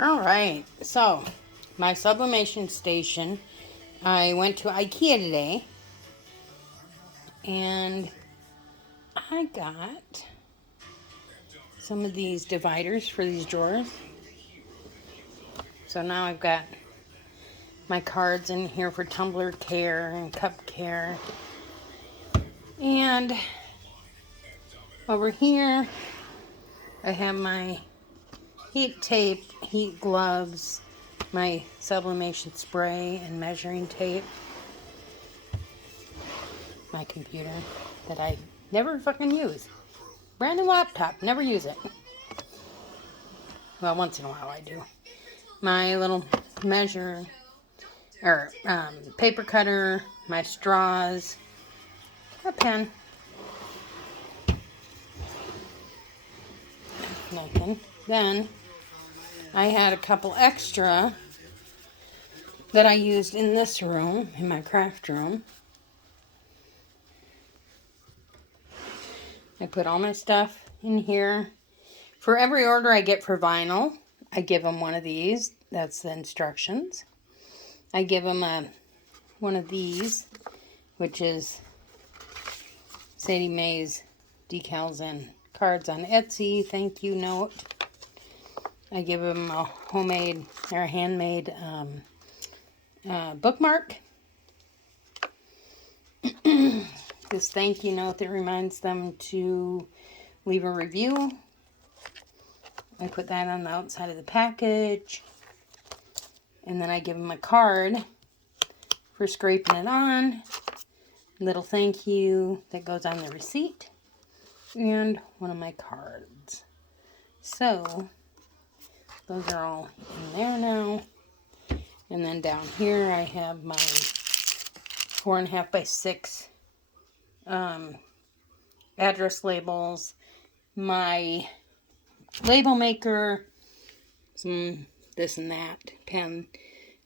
Alright, so my sublimation station. I went to IKEA today and I got some of these dividers for these drawers. So now I've got my cards in here for tumbler care and cup care. And over here I have my heat tape, heat gloves, my sublimation spray and measuring tape, my computer that I never fucking use. Brand new laptop, never use it. Well, once in a while I do. My little measure, or paper cutter, my straws, a pen. Nothing. Then I had a couple extra that I used in this room, in my craft room. I put all my stuff in here. For every order I get for vinyl, I give them one of these. That's the instructions. I give them one of these, which is Sadie Mae's decals and cards on Etsy. Thank you note. I give them a homemade or handmade bookmark. This thank you note that reminds them to leave a review. I put that on the outside of the package. And then I give them a card for scraping it on. Little thank you that goes on the receipt. And one of my cards. So, those are all in there now. And then down here I have my 4.5 by 6 address labels, my label maker, some this and that pen,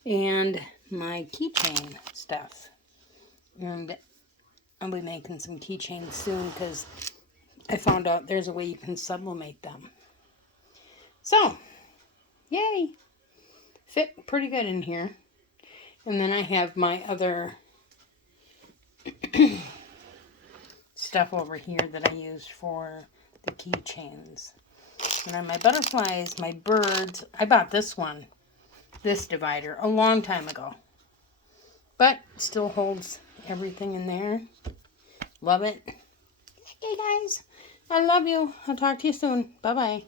and my keychain stuff. And I'll be making some keychains soon because I found out there's a way you can sublimate them. So, yay! Fit pretty good in here. And then I have my other stuff over here that I use for the keychains. And then my butterflies, my birds. I bought this one, this divider, a long time ago. But still holds everything in there. Love it. Okay, guys. I love you. I'll talk to you soon. Bye-bye.